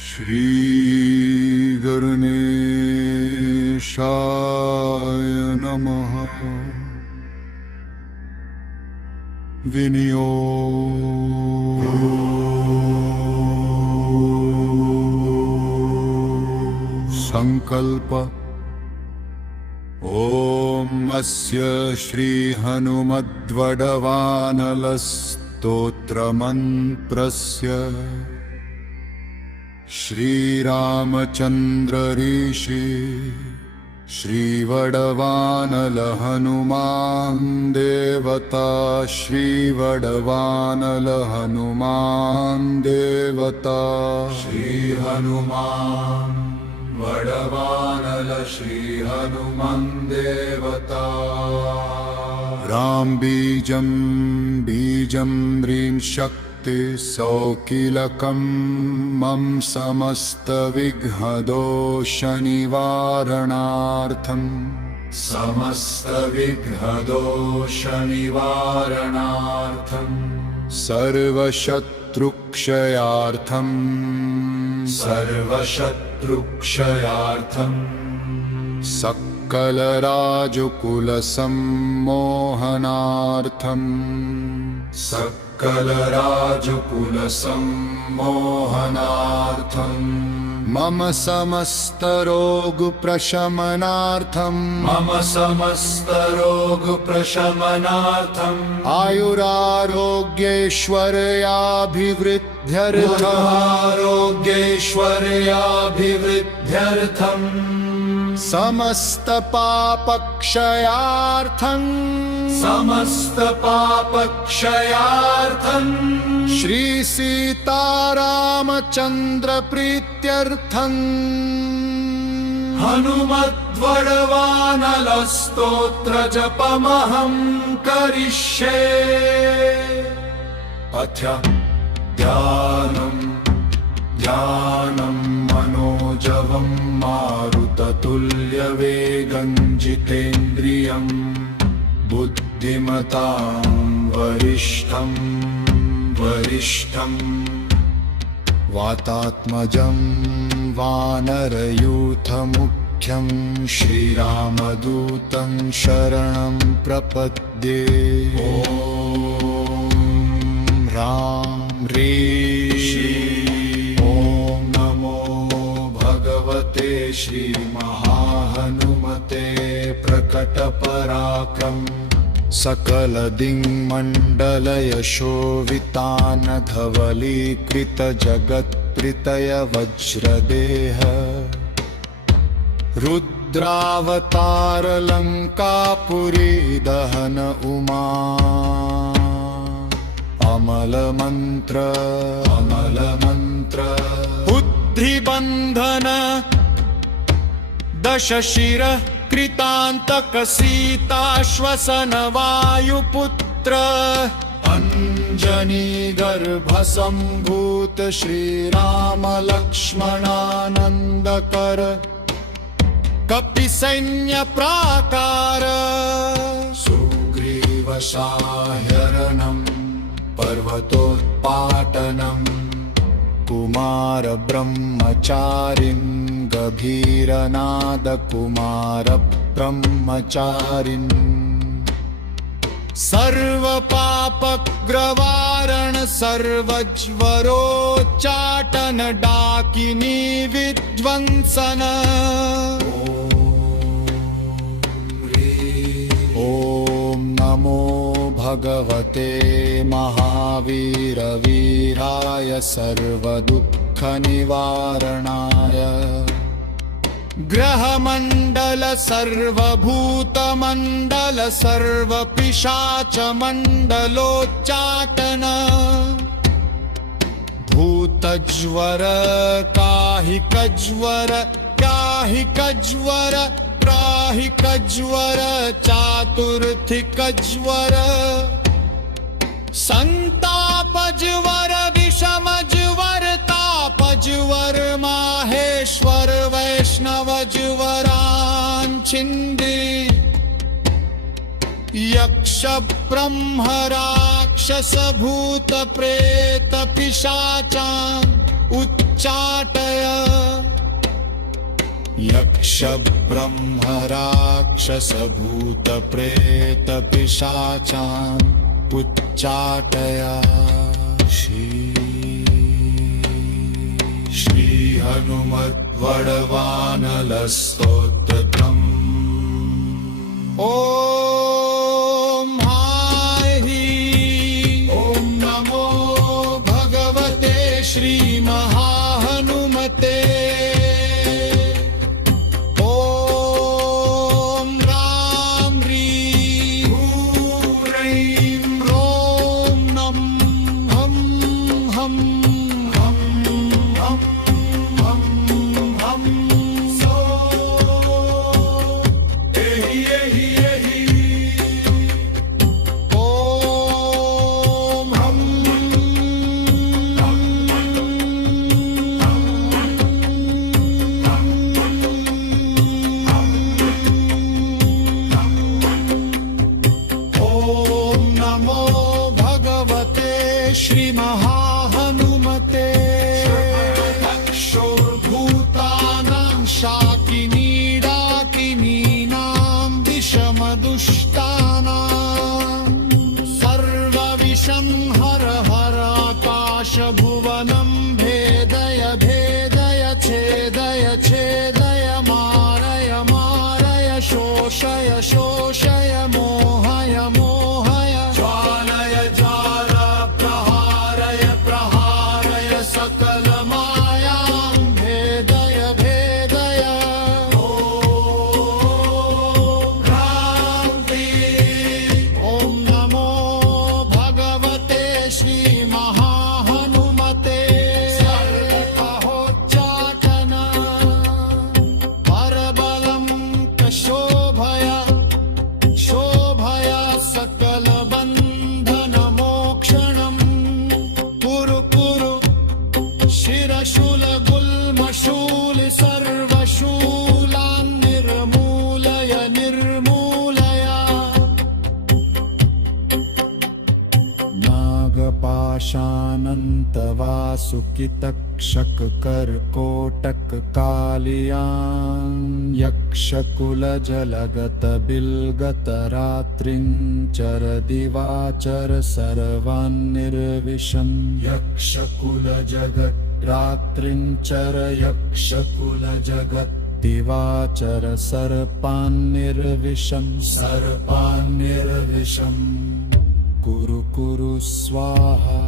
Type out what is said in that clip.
श्री गणेशाय नमः। संकल्प। ॐ अस्य श्री हनुमद्वडवानलस्तोत्रमन्त्रस्य श्रीरामचन्द्र ऋषि श्रीवडवानल हनुमान् देवता श्रीवडवानल हनुमान् देवता श्री हनुमान् वडवानल श्री हनुमान् देवता। राम बीजं ह्रीं शक्ति सौकिलकं मम समस्त विघ्नदोषनिवारणार्थं सर्वशत्रुक्षयार्थं सकलराजकुलसम्मोहनार्थं मम समस्तरोगप्रशमनार्थं आयुरारोग्यैश्वर्याभिवृद्ध्यर्थं समस्त पापक्षयार्थं श्री सीतारामचन्द्र प्रीत्यर्थं हनुमद्वडवानल स्तोत्र जपमहं करिष्ये। अथ ध्यानं मनोजवं मारुततुल्यवेगं जितेन्द्रियं बुद्धिमतां वरिष्ठं वातात्मजं वानरयूथमुख्यं श्रीरामदूतं शरणं प्रपद्ये। ॐ राम ॐ नमो भगवते श्रीमहाहनुमते प्रकटपराक्रम सकलदिङ्मण्डलयशोभितानधवलीकृतजगत्प्रीतय वज्रदेह रुद्रावतारलङ्कापुरी दहन उमा अमलमन्त्र बुद्धिबन्धन दशशिर कृतान्तक सीताश्वसन वायुपुत्र अंजनी गर्भसम्भूत श्रीराम लक्ष्मणानन्दकर कपिसैन्य प्राकार सुग्रीवशाहरणं पर्वतोत्पाटनं कुमार ब्रह्मचारिं गभीरनाद कुमार ब्रह्मचारिन् सर्वपापग्रवारण सर्वज्वरोच्चाटन डाकिनी विध्वंसन ॐ नमो भगवते महावीरवीराय सर्वदुःखनिवारणाय ग्रहमण्डल सर्वभूतमण्डल सर्वपिशाचमण्डलोच्चाटन भूतज्वर काहिकज्वर प्राहिकज्वर चातुर्थिकज्वर संतापज्वर विषमज्वर तापज्वर माहेश्वर वैष्णवज्वराञ्छिन्दी यक्ष ब्रह्म राक्षस भूत प्रेत पिशाचान् उच्च पुच्चाटय यक्ष ब्रह्म राक्षस भूत प्रेत पिशाचान् पुच्चाटया श्री हनुमत् वडवानलस्तोत्रम् ॐ हाहि ॐ नमो भगवते श्री महाहनुमते ॐ राम ह्रीं ह्रीं ह्रों नम हम हम हम हम हम हम सो एहि ॐ हम ॐ नमो भगवते श्री महाहनुमते चक्षुर्भूतानां शाकिनी डाकिनीनां विषमदुष्टानां सर्वविषं हर हर आकाशभुवनं भेदय भेदय छेदय छेदय मारय मारय शोषय शोषय मोहय मोहय ज्वालय ज्वाल प्रहारय प्रहारय सकल मायां भेदय भेदय ॐ ह्रां ह्रीं ॐ नमो भगवते श्री महाहनुमते सर्वहोच्चाटन परबलं शोभय शोभय सकल बंधन मोक्षणं कुरु कुरु शिरशूल गुल्मशूल सर्वशूलान् निर्मूलय निर्मूलय नागपाशानन्तवासुकितक्षक कर्कोटक कालियां यक्षकुलजलगत बिल्गत रात्रिञ्चर दिवाचर सर्वान् निर्विशं यक्षकुलजगत् रात्रिञ्चर यक्षकुलजगत् दिवाचर सर्पान् निर्विशं सर्पान् निर्विशं कुरु कुरु स्वाहा